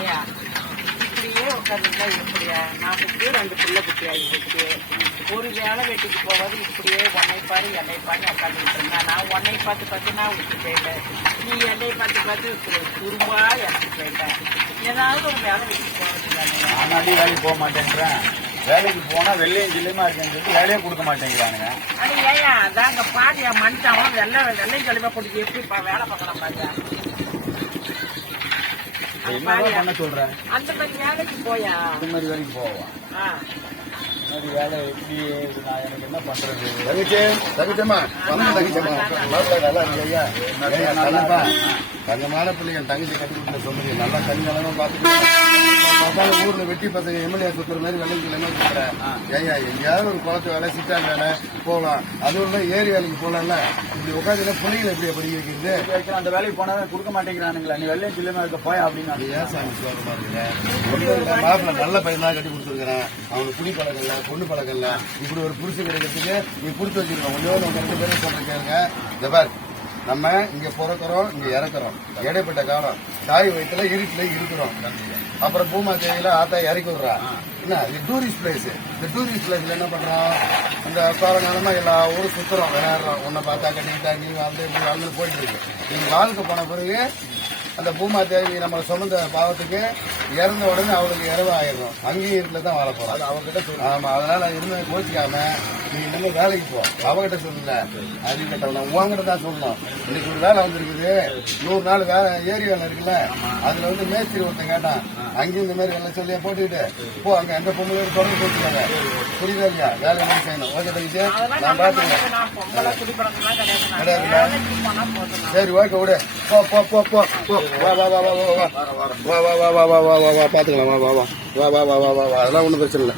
இல்லையா? இப்படியே உட்காந்துருந்தா இப்படியா? நாற்பத்தி ரெண்டு பிள்ளை குட்டி ஆகி போச்சு ஒரு வேலை வெட்டிக்கு போவது இப்படியே உன்னை பாரு என்னை பாரு உட்காந்துட்டு இருந்தா. நான் உன்னை பார்த்து பார்த்து நான் விட்டு போயிட்டேன் நீ என்னை பார்த்து பார்த்து துரும்பா எனக்கு போயிட்டேன் ஏதாவது ஒரு வேலை வெட்டிக்கு போகிறது தானே வேலைக்கு போக மாட்டேங்கிறேன். வேலைக்கு போனா வெள்ளையும் ஜில்லுமா இருக்கேன்னு சொல்லி வேலையே கொடுக்க மாட்டேங்கிறானுங்க. அது ஏன் அதாங்க பாட்டியா மனுஷன் வெள்ளை வெள்ளையும் ஜில்லுமா கொடுத்து எப்படி வேலை பார்க்கலாம் பாருங்க பண்ண சொல்றேன் அந்த மாதிரி வேலைக்கு போயா? இந்த மாதிரி வேலைக்கு மாதிரி வேலை எப்படி? நான் எனக்கு என்ன பண்றது? தங்கச்சி தங்கச்சம்மா. வணக்கம் தங்கச்சம்மா. நல்லா நல்லா இல்லையா ஐயா, தங்கப்பா தங்கமான பிள்ளைங்க தங்கச்சி கட்டி கொடுத்த சொல்லுங்க நல்லா கண்காலமா பார்த்துக்கலாம் ஊர்ல வெட்டி பசங்க எம்எல்ஏ சுத்துற மாதிரி வெள்ளைக்கு இல்லாம சுத்துறேன் ஏயா எங்கேயாவது ஒரு குளத்து வேலை சிட்டான் வேலை. போகலாம். அதுவும் இல்லை ஏரி வேலைக்கு போகலாம்ல? இப்படி உட்காந்து பிள்ளைங்களை எப்படி படிக்க வைக்கிறது அந்த வேலைக்கு போனா கொடுக்க மாட்டேங்கிறானுங்களா. நீ வெள்ளையும் ஜில்லுமா இருக்க போய் அப்படின்னு அது ஏன் சாமி இருக்கிறேன் மாப்பிள்ள நல்ல பையன் தான் கட்டி கொடுத்துருக்கிறேன். அவனுக்கு குடி பழக்கம் பொண்ணு பழக்கம் இப்படி ஒரு புருஷன் கிடைக்கிறதுக்கு நீ கொடுத்து வச்சிருக்கோம் கொஞ்சம் உங்க ரெண்டு பேரும் சொல்றேன் ஜபார் நம்ம இங்க பிறக்கிறோம் இங்க இறக்குறோம். இடைப்பட்ட காலம். தாய் வயிற்றுல இருட்டுல இருக்கிறோம். அப்புறம் பூமா தேவையில ஆத்தா இறக்கி விடுறா. என்ன? இது டூரிஸ்ட் பிளேஸ் இந்த டூரிஸ்ட் பிளேஸ்ல என்ன பண்றோம் இந்த காலங்காலமா எல்லா ஊரும் சுத்துறோம் விளையாடுறோம். உன்னை பார்த்தா கட்டிக்கிட்டா நீ வாழ்ந்து இப்படி வாழ்ந்து போயிட்டு இருக்கு. நீங்க வாழ்க்கை போன பிறகு அந்த பூமா தேவி நம்ம சொந்த பாவத்துக்கு இறந்த உடனே அவளுக்கு இரவு ஆயிடும் அங்கேயும் இருட்டில் தான் வாழ போறோம் அவகிட்ட சொல்லு. ஆமா அதனால இனிமே கோச்சிக்காம நீ இனிமே வேலைக்கு போ. அவகிட்ட சொல்லல. அது கேட்டவன உங்ககிட்ட தான் சொல்லணும். இன்னைக்கு ஒரு வேலை வந்திருக்குது. நூறு நாள் வேலை ஏரி வேலை இருக்குல்ல? அதுல வந்து மேஸ்திரி ஒருத்தன் கேட்டான். அங்கேயும் இந்த மாதிரி வேலை சொல்லி போட்டுக்கிட்டு. போ அங்க எந்த பொண்ணு தொடர்ந்து போச்சுக்காங்க புரியுதா இல்லையா? வேலை என்ன செய்யணும். ஓகே தங்கச்சி? நான் பொம்பளை குடிப்பழக்கம்லாம் கிடையாது. சரி ஓகே விடு. போ போ போ போ போ. வா வா வா வா. வா வா வா வா வா வா. வா வா வா பார்த்துக்கலாம் பாத்துக்கலாம் வா வா வா வா வா வா வா வா வா அதெல்லாம் ஒன்றும் பிரச்சனை இல்லை